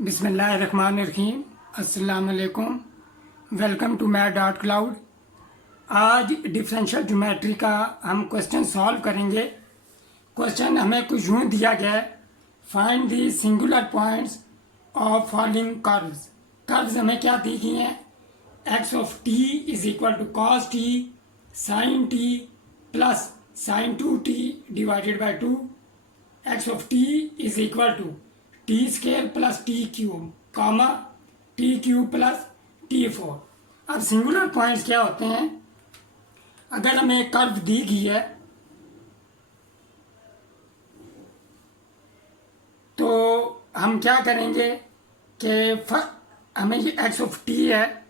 बिस्मिल्लाहिर्रहमानिर्रहीम। अस्सलाम वालेकुम। Welcome to math dot cloud. आज डिफरेंशियल ज्योमेट्री का हम क्वेश्चन सॉल्व करेंगे। क्वेश्चन हमें कुछ यूँ दिया गया है, find the singular points of following curves. Curves हमें क्या दी गई हैं, x of t is equal to cos t sine t plus sine 2t divided by 2, x of t is equal to t square plus t cube comma t cube plus t 4। अब singular points क्या होते हैं, अगर हमें curve दी गई है तो हम क्या करेंगे कि हमें ये एक्स ऑफ टी है,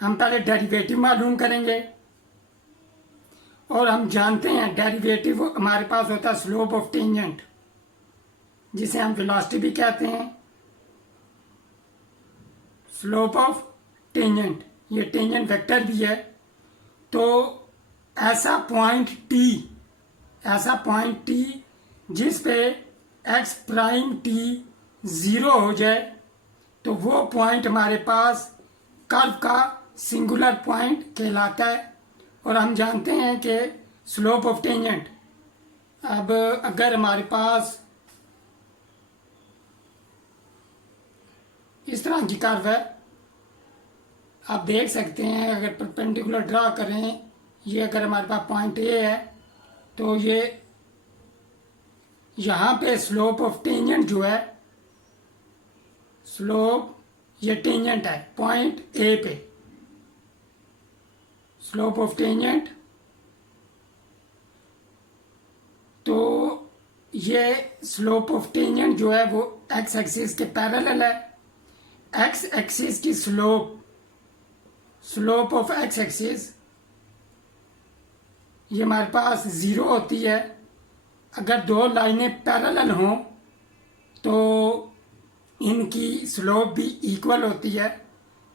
हम पहले डेरिवेटिव मालूम करेंगे और हम जानते हैं डेरिवेटिव हमारे पास होता है स्लोप ऑफ टेंजेंट, जिसे हम वेलोसिटी भी कहते हैं। स्लोप ऑफ टेंजेंट, ये टेंजेंट वेक्टर भी है। तो ऐसा पॉइंट टी जिस पे एक्स प्राइम टी 0 हो जाए, तो वो पॉइंट हमारे पास कर्व का सिंगुलर पॉइंट कहलाता है। और हम जानते हैं कि स्लोप ऑफ टेंजेंट, अब अगर हमारे पास इस तरह की कर्व है, आप देख सकते हैं, अगर परपेंडिकुलर ड्रा करें, ये अगर हमारे पास पॉइंट ए है तो ये यहाँ पे स्लोप ऑफ टेंजेंट जो है, स्लोप ये टेंजेंट है पॉइंट ए पे, स्लोप ऑफ टेंजेंट, तो ये स्लोप ऑफ टेंजेंट जो है वो एक्स एक्सिस के पैरेलल है। एक्स एक्सिस की स्लोप ऑफ एक्स एक्सिस ये हमारे पास 0 होती है। अगर दो लाइनें पैरेलल हों तो इनकी स्लोप भी इक्वल होती है।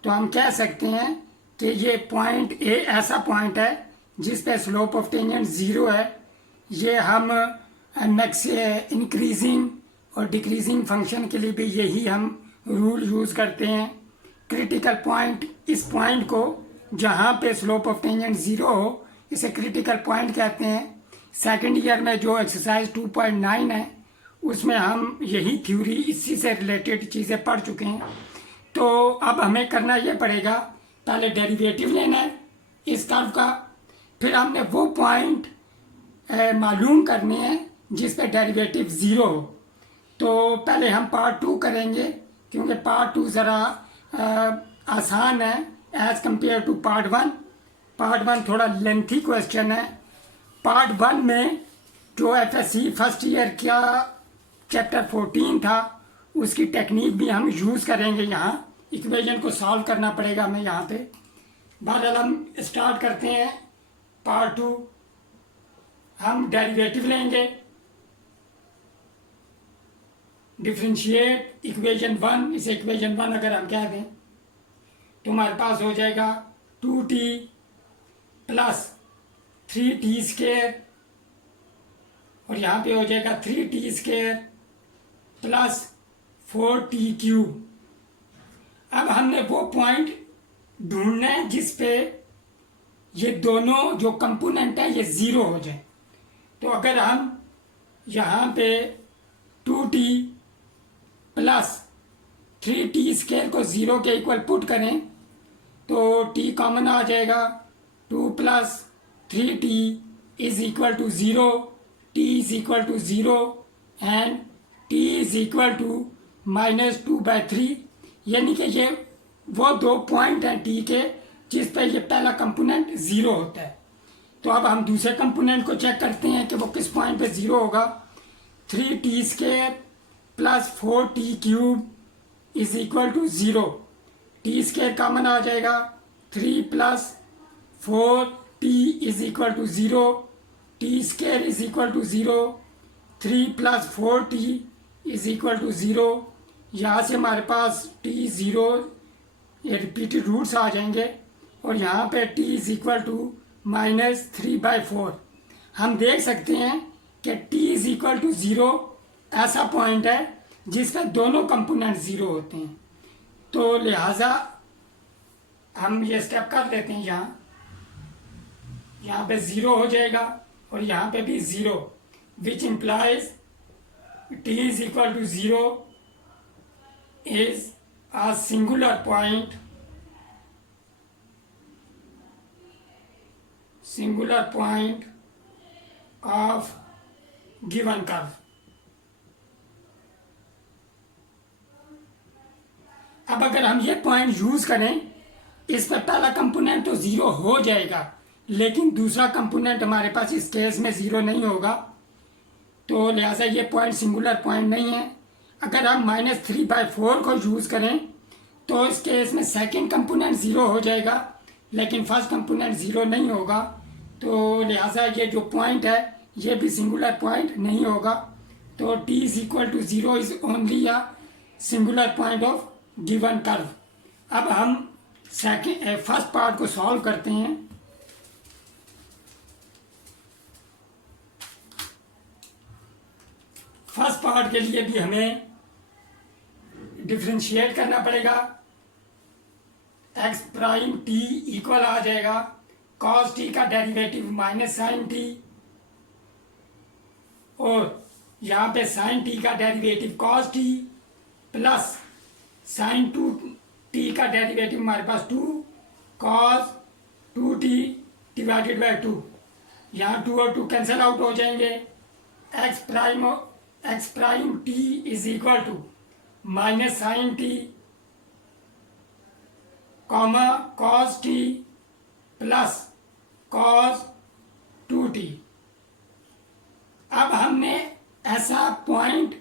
तो हम कह सकते हैं कि ये पॉइंट ए ऐसा पॉइंट है जिस पे स्लोप ऑफ टेंजेंट 0 है। ये हम इंक्रीजिंग और डिक्रीजिंग फंक्शन के लिए भी यही हम रूल यूज़ करते हैं। क्रिटिकल पॉइंट, इस पॉइंट को जहाँ पे स्लोप ऑफ टेंजेंट 0 हो, इसे क्रिटिकल पॉइंट कहते हैं। सेकंड ईयर में जो एक्सरसाइज 2.9 है उसमें हम यही थ्योरी, इसी से रिलेटेड चीज़ें पढ़ चुके हैं। तो अब हमें करना ये पड़ेगा, पहले डेरिवेटिव लेना है इस कर्व का, फिर हमने वो पॉइंट मालूम करने हैं जिस पे डेरिवेटिव 0 हो। तो पहले हम पार्ट 2 करेंगे, क्योंकि पार्ट 2 ज़रा आसान है as compare to part 1। Part 1 थोड़ा लेंथी क्वेश्चन है। पार्ट 1 में जो एफएससी फर्स्ट ईयर का चैप्टर 14 था, उसकी टेक्निक भी हम यूज़ करेंगे। यहाँ इक्वेशन को सॉल्व करना पड़ेगा हमें यहाँ पे। बहरहाल हम स्टार्ट करते हैं पार्ट 2। हम डेरिवेटिव लेंगे, डिफ्रेंशिएट इक्वेशन 1, इसे इक्वेशन 1 अगर हम कह दें तो हमारे पास हो जाएगा 2t प्लस 3t स्केयर, और यहाँ पे हो जाएगा 3t square plus 4t cube. अब हमने वो पॉइंट ढूंढना है जिस पे ये दोनों जो कंपोनेंट है ये 0 हो जाए। तो अगर हम यहाँ पे 2t प्लस 3t स्केयर को 0 के इक्वल पुट करें तो t कॉमन आ जाएगा। 2 plus 3t is equal to 0, t is equal to 0 and t is equal to -2/3। यानी कि ये वो दो पॉइंट हैं t के जिस पे ये पहला कंपोनेंट 0 होता है। तो अब हम दूसरे कंपोनेंट को चेक करते हैं कि वो किस पॉइंट पे 0 होगा। 3t square plus 4t cube is equal to 0, t square common आ जाएगा। 3 plus 4t is equal to 0, t square is equal to 0, 3 plus 4t is equal to 0। यहाँ से हमारे पास t 0 ये रिपीटेड रूट्स आ जाएंगे, और यहाँ पे t इज इक्वल टू -3/4। हम देख सकते हैं कि t इज इक्वल टू 0 ऐसा पॉइंट है जिसमें दोनों कंपोनेंट ज़ीरो होते हैं। तो लिहाजा हम ये स्टेप कर लेते हैं, यहाँ पे ज़ीरो हो जाएगा और यहाँ पे भी zero, which implies t is equal to 0 is a singular point of given curve। अब अगर हम ये पॉइंट यूज करें, इस पर पहला कंपोनेंट तो ज़ीरो हो जाएगा, लेकिन दूसरा कंपोनेंट हमारे पास इस केस में ज़ीरो नहीं होगा, तो लिहाजा ये पॉइंट सिंगुलर पॉइंट नहीं है। अगर हम -3/4 को यूज़ करें तो इस केस में सेकंड कंपोनेंट ज़ीरो हो जाएगा, लेकिन फर्स्ट कंपोनेंट ज़ीरो नहीं होगा, तो लिहाजा ये जो पॉइंट है ये भी सिंगुलर पॉइंट नहीं होगा। तो t is equal to 0 is only a singular point of given curve. अब हम फर्स्ट पार्ट को सॉल्व करते हैं। फर्स्ट पार्ट के लिए भी हमें डिफरेंशिएट करना पड़ेगा। एक्स प्राइम टी इक्वल आ जाएगा कॉस टी का डेरिवेटिव माइनस साइन टी, और यहाँ पे साइन टी का derivative cos t plus sine 2t का डेरिवेटिव हमारे पास 2 कॉस 2t डिवाइडेड बाय 2। यहाँ 2 और 2 कैंसिल आउट हो जाएंगे। X prime t is equal to minus sine t comma cos t plus cos 2t। अब हमने ऐसा पॉइंट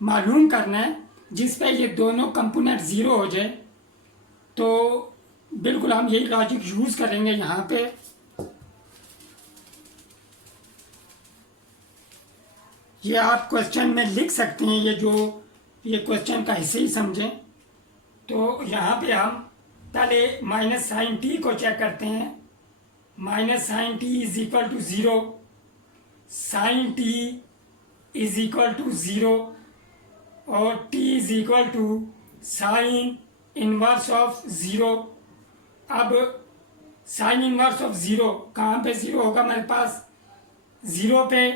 मालूम करना है जिस पे ये दोनों कंपोनेंट ज़ीरो हो जाए, तो बिल्कुल हम यही लॉजिक यूज़ करेंगे। यहाँ पे ये आप क्वेश्चन में लिख सकते हैं, ये क्वेश्चन का हिस्से ही समझें। तो यहाँ पे हम पहले माइनस साइन टी को चेक करते हैं। Minus sine T is equal to 0, sine T is equal to 0 और t is equal to sine inverse of 0। अब साइन इनवर्स ऑफ 0 कहाँ पे 0 होगा हमारे पास? 0 पे,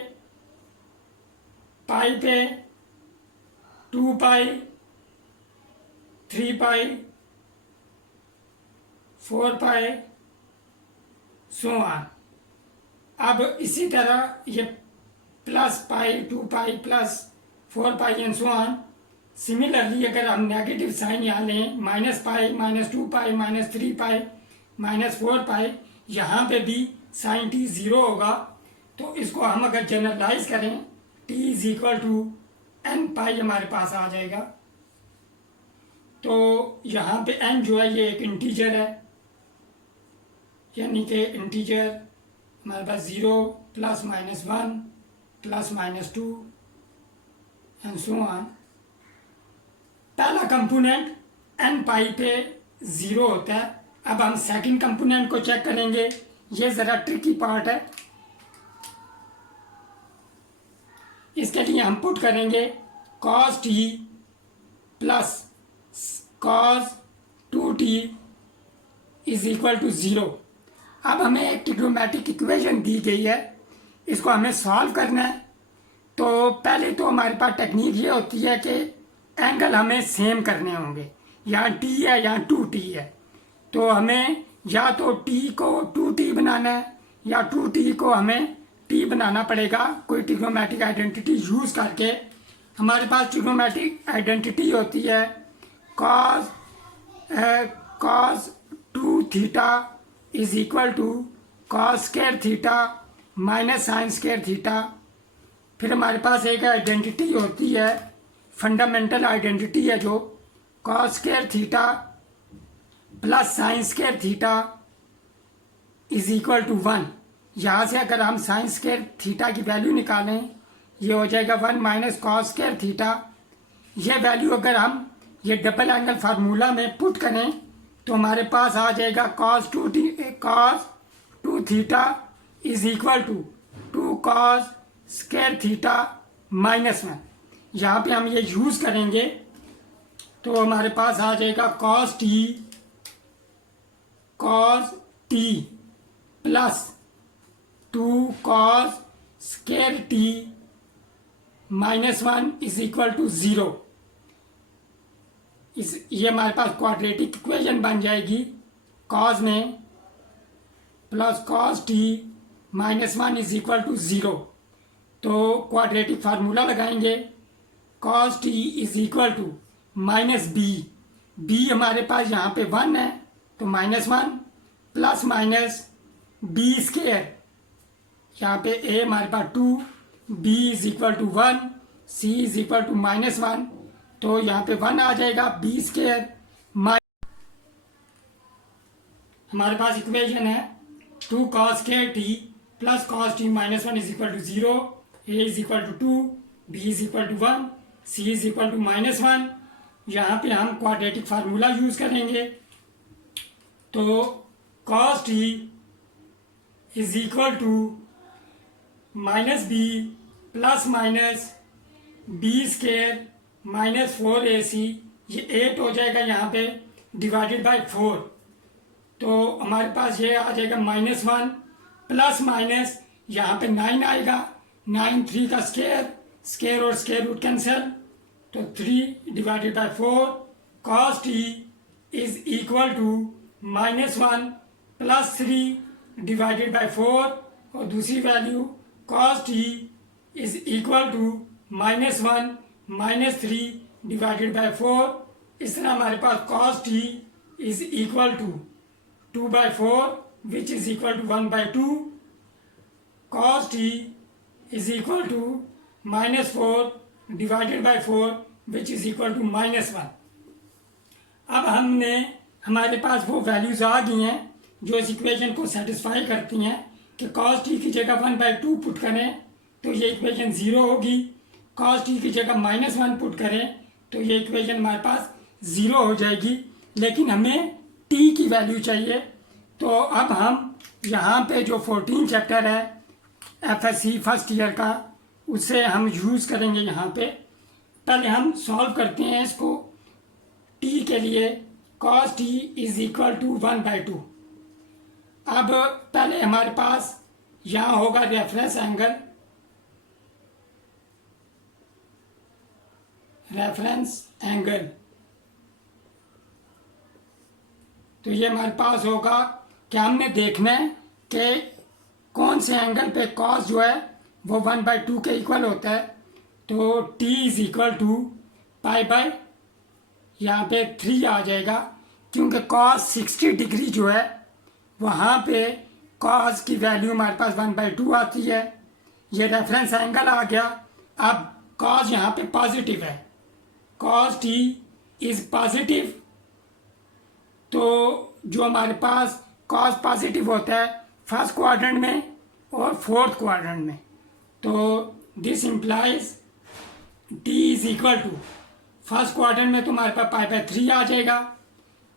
पाई पे, 2 पाई, 3 पाई, 4 पाई, सो ऑन। अब इसी तरह ये plus pi, 2 pi plus 4 pi and so on. Similarly अगर हम नेगेटिव साइन यहाँ लें, माइनस पाई, -2 पाई, -3 पाई, -4 पाई, यहाँ पे भी साइन टी 0 होगा। तो इसको हम अगर जनरलाइज करें, t is equal to n pi हमारे पास आ जाएगा। तो यहाँ पे n जो है ये एक इंटीजर है, यानी कि इंटीजर हमारे पास 0 plus -1 plus -2 and so on. पहला कंपोनेंट n पाई पे 0 होता है। अब हम सेकंड कंपोनेंट को चेक करेंगे, ये ज़रा ट्रिकी पार्ट है। इसके लिए हम पुट करेंगे cos t plus cos 2t is equal to 0। अब हमें एक ट्रिग्नोमेट्रिक इक्वेशन दी गई है, इसको हमें सॉल्व करना है। तो पहले तो हमारे पास टेक्निक ये होती है कि एंगल हमें सेम करने होंगे। यहाँ t है, यहाँ 2t है, तो हमें या तो t को 2t बनाना है या 2t को हमें t बनाना पड़ेगा कोई ट्रिग्नोमेट्रिक आइडेंटिटी यूज़ करके। हमारे पास ट्रिग्नोमेट्रिक आइडेंटिटी होती है cos 2 theta is equal to cos square theta minus sine square theta. फिर हमारे पास एक आइडेंटिटी होती है, फंडामेंटल आइडेंटिटी है, जो cos square theta plus sine square theta is equal to 1। यहाँ से अगर हम साइन स्क्वायर थीटा की वैल्यू निकालें, ये हो जाएगा 1 माइनस कॉस स्क्वायर थीटा। ये वैल्यू अगर हम ये डबल एंगल फार्मूला में पुट करें तो हमारे पास आ जाएगा cos 2 theta is equal to 2 cos square theta -1। यहाँ पे हम ये यूज़ करेंगे तो हमारे पास आ जाएगा cos t plus 2 cos square t -1 is equal to 0। ये हमारे पास क्वाड्रेटिक इक्वेशन बन जाएगी। cos में plus cos t -1 is equal to 0। तो क्वाड्रेटिक फार्मूला लगाएंगे। cos t is equal to minus B हमारे पास यहाँ पे 1 है तो -1 प्लस माइनस बी स्क्वायर, यहाँ पे a हमारे पास 2, b is equal to 1, c is equal to -1, तो यहाँ पे 1 आ जाएगा। बी स्क्वायर हमारे पास इक्वेशन है 2 cos square t plus cos t -1 is equal to 0, a is equal to 2, b is equal to 1, c is equal to -1। यहाँ पे हम quadratic formula use करेंगे तो cos t is equal to -b plus minus B square -4ac, ये 8 हो जाएगा यहाँ पे डिवाइडेड बाय 4। तो हमारे पास ये आ जाएगा -1 प्लस माइनस यहाँ पे 9 आएगा, 9 3 का स्क्वायर और स्क्वायर रूट कैंसिल, तो 3 divided by 4 cos t is equal to -1 plus 3 divided by 4 और दूसरी value cos t is equal to -1 -3 divided by 4। इस तरह हमारे पास cos t is equal to 2/4 which is equal to 1/2, cos t is equal to -4 divided by 4 which is equal to -1। अब हमारे पास वो values आ गई हैं जो इस इक्वेशन को सेटिस्फाई करती हैं कि cos t की जगह 1/2 पुट करें तो ये इक्वेशन 0 होगी, cos t की जगह -1 पुट करें तो ये इक्वेशन हमारे पास 0 हो जाएगी। लेकिन हमें t की वैल्यू चाहिए, तो अब हम यहाँ पे जो 14 चैप्टर है FSC फर्स्ट ईयर का, उसे हम यूज़ करेंगे। यहाँ पे पहले हम सॉल्व करते हैं इसको। t के लिए cos t is equal to 1/2। अब पहले हमारे पास यहाँ होगा रेफरेंस एंगल, तो ये हमारे पास होगा कि हमने देखना है कि कौन से एंगल पे cos जो है वो 1/2 के इक्वल होता है। तो t is equal to pi by यहाँ पे 3 आ जाएगा, क्योंकि cos 60 डिग्री जो है वहाँ पे cos की वैल्यू हमारे पास 1/2 आती है। ये रेफरेंस एंगल आ गया। अब cos यहाँ पे पॉजिटिव है, cos t इज पॉजिटिव, तो जो हमारे पास cos पॉजिटिव होता है फर्स्ट क्वाड्रेंट में और फोर्थ क्वाड्रेंट में, तो this implies t is equal to first quadrant में तो हमारे पास π/3 आ जाएगा,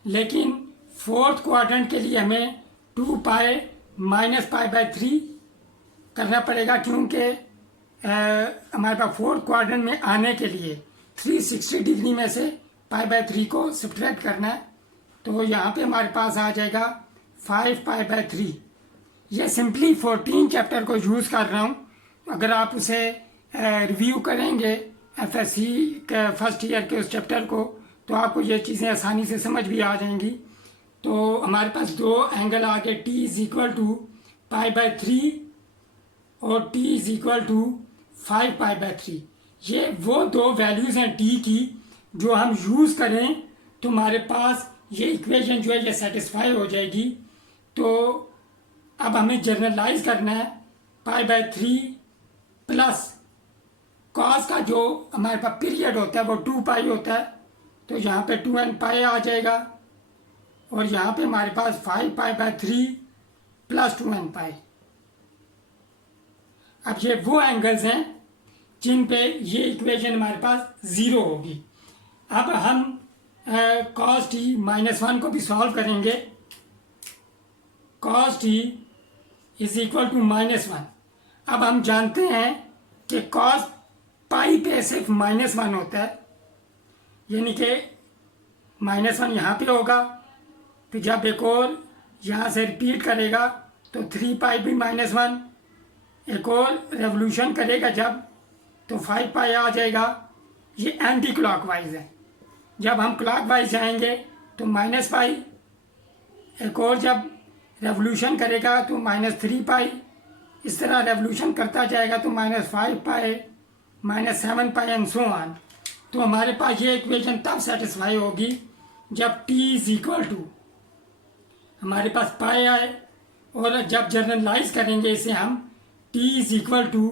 लेकिन फोर्थ क्वाड्रेंट के लिए हमें 2π - π/3 करना पड़ेगा, क्योंकि हमारे पास फोर्थ क्वाड्रेंट में आने के लिए 360 डिग्री में से π/3 को सब्ट्रैक्ट करना है। तो यहाँ पे हमारे पास आ जाएगा 5π/3। ये सिंपली 14 चैप्टर को यूज़ कर रहा हूँ। अगर आप उसे रिव्यू करेंगे FSC के फर्स्ट ईयर के उस चैप्टर को, तो आपको ये चीज़ें आसानी से समझ भी आ जाएंगी। तो हमारे पास दो एंगल आ गए, t इज इक्वल टू π/3 और t इज इक्वल टू 5π/3। ये वो दो वैल्यूज़ हैं t की जो हम यूज़ करें तो हमारे पास ये इक्वेशन जो है ये सेटिस्फाई हो जाएगी। तो अब हमें जनरलाइज करना है π/3 प्लस cos का जो हमारे पास पीरियड होता है वो 2π होता है, तो यहाँ पे 2nπ आ जाएगा और यहाँ पे हमारे पास 5π/3 प्लस 2nπ। अब ये वो एंगल्स हैं जिन पे ये इक्वेशन हमारे पास 0 होगी। अब हम cos t -1 को भी सॉल्व करेंगे। cos t is equal to -1। अब हम जानते हैं कि cos पाई पे सिर्फ -1 होता है, यानी कि -1 यहाँ पे होगा, फिर जब एक और यहाँ से रिपीट करेगा तो 3 पाई भी -1, एक और रेवोल्यूशन करेगा जब तो 5 पाई आ जाएगा। ये एंटी क्लॉकवाइज है। जब हम क्लॉकवाइज जाएंगे तो -पाई, एक और जब रेवोल्यूशन करेगा तो -3 पाई, इस तरह रेवोल्यूशन करता जाएगा तो -5 पाई, -7 पाई एंड सो ऑन। तो हमारे पास ये इक्वेशन तब सेटिस्फाई होगी जब t इज इक्वल टू हमारे पास पाई आए, और जब जनरलाइज करेंगे इसे हम t is equal to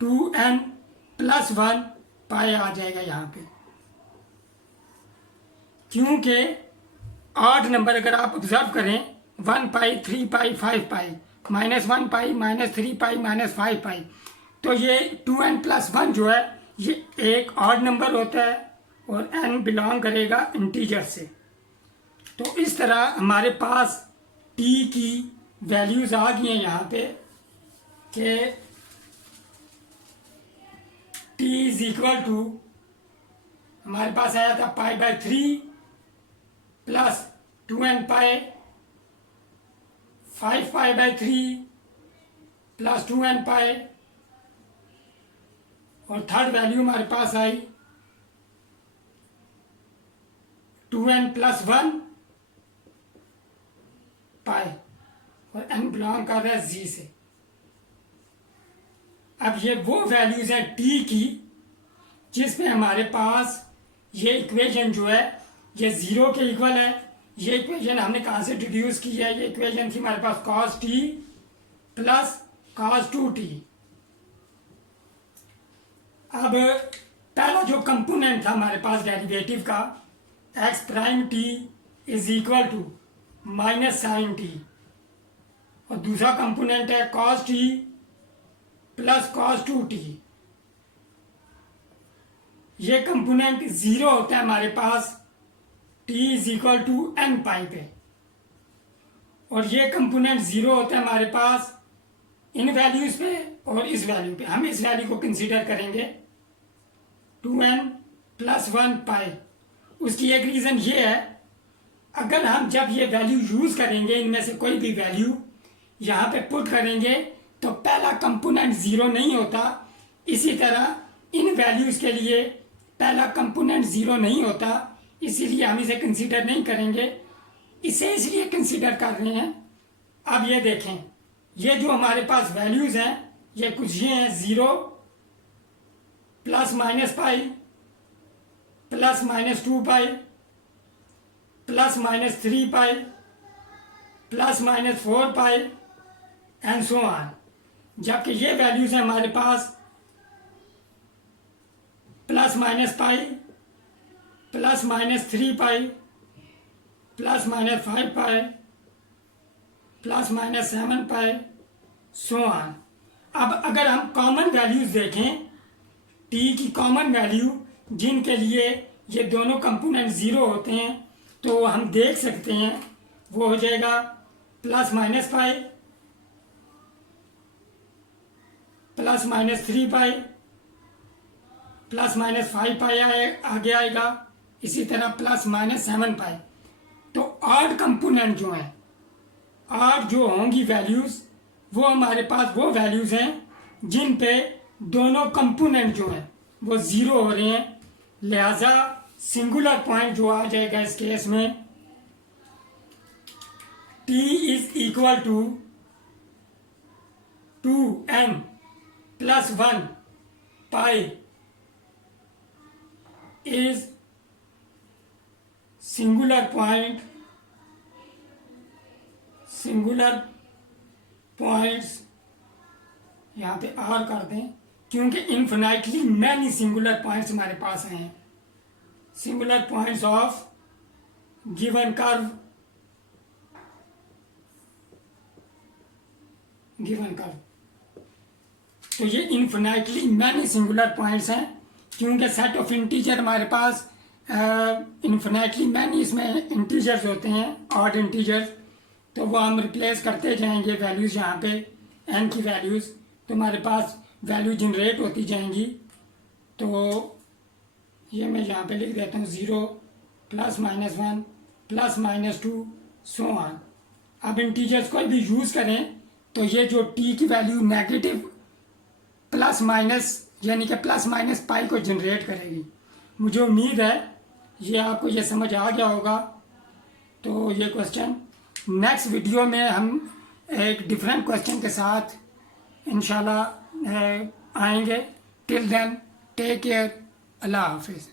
2n+1 pi आ जाएगा यहाँ पे। क्योंकि ऑड नंबर अगर आप ऑब्जर्व करें 1 पाई, 3 पाई, 5 पाई, -1 पाई, -3 पाई, -5 पाई, तो ये 2n+1 जो है ये एक ऑड नंबर होता है और n बिलोंग करेगा इंटीजर से। तो इस तरह हमारे पास t की वैल्यूज आ गई हैं यहाँ पे कि t इज इक्वल टू हमारे पास आया था π/3 प्लस 2n पाई, 5 π/3 प्लस 2n पाई, और थर्ड वैल्यू हमारे पास आई 2n+1 पाई, और n बिलोंग कर रहा है z से। अब ये वो वैल्यूज हैं t की जिसमें हमारे पास ये इक्वेशन जो है ये 0 के इक्वल है। ये इक्वेशन हमने कहाँ से डिड्यूस की है? ये इक्वेशन थी हमारे पास cos t plus cos 2t। अब पहला जो कंपोनेंट था हमारे पास डेरिवेटिव का x' t is equal to -sin t, और दूसरा कंपोनेंट है cos t plus cos 2t। ये कंपोनेंट 0 होता है हमारे पास t is equal to n pi पे, और ये कंपोनेंट 0 होता है हमारे पास इन वैल्यूज पे और इस वैल्यू पे। हम इस वैल्यू को कंसीडर करेंगे 2n+1 पाई। उसकी एक रीज़न ये है, अगर हम जब ये वैल्यू यूज़ करेंगे इनमें से कोई भी वैल्यू यहाँ पे पुट करेंगे तो पहला कंपोनेंट 0 नहीं होता। इसी तरह इन वैल्यूज़ के लिए पहला कंपोनेंट 0 नहीं होता, इसीलिए हम इसे कंसीडर नहीं करेंगे। इसे इसलिए कंसीडर कर रहे हैं। अब ये देखें, ये जो हमारे पास वैल्यूज़ हैं ये कुछ ये हैं 0 +- पाई, +-2 पाई, +-3 पाई, +-4 पाई एंड सो ऑन। जबकि ये वैल्यूज़ हैं हमारे पास +- पाई, +-3 पाई, +-5 पाई, +-7 पाई, सो ऑन। अब अगर हम कॉमन वैल्यूज देखें, t की कॉमन वैल्यू जिनके लिए ये दोनों कंपोनेंट 0 होते हैं, तो हम देख सकते हैं वो हो जाएगा +- पाई, +-3 पाई, +-5 पाई आगे आएगा, इसी तरह +-7 पाई। तो ऑड कंपोनेंट जो हैं, ऑड जो होंगी वैल्यूज़, वो हमारे पास वो वैल्यूज़ हैं जिन पे दोनों कंपोनेंट जो हैं वो 0 हो रहे हैं। लिहाजा सिंगुलर पॉइंट जो आ जाएगा इस केस में t is equal to 2n+1 pi is singular points यहाँ पे R कर दें, क्योंकि इन्फिनाइटली मैनी सिंगुलर पॉइंट्स हमारे पास हैं। Singular points of given curve, तो ये इन्फिनाइटली मैनी सिंगुलर पॉइंट्स हैं, क्योंकि सेट ऑफ इंटीजर हमारे पास इन्फिनाइटली मैनी इसमें इंटीजर्स होते हैं, ऑड इंटीजर्स। तो वो हम रिप्लेस करते जाएंगे वैल्यूज़ यहाँ पे n की वैल्यूज़, तो हमारे पास वैल्यू जनरेट होती जाएंगी। तो ये मैं यहाँ पे लिख देता हूँ 0 +-1 +-2 सो ऑन। अब इंटीजर्स कोई भी यूज़ करें तो ये जो t की वैल्यू नेगेटिव प्लस माइनस यानी कि ±π को जनरेट करेगी। मुझे उम्मीद है ये आपको ये समझ आ गया होगा। तो ये क्वेश्चन नेक्स्ट वीडियो में हम एक डिफरेंट क्वेश्चन के साथ इंशाल्लाह आएंगे। टिल देन टेक केयर, अल्लाह हाफिज़।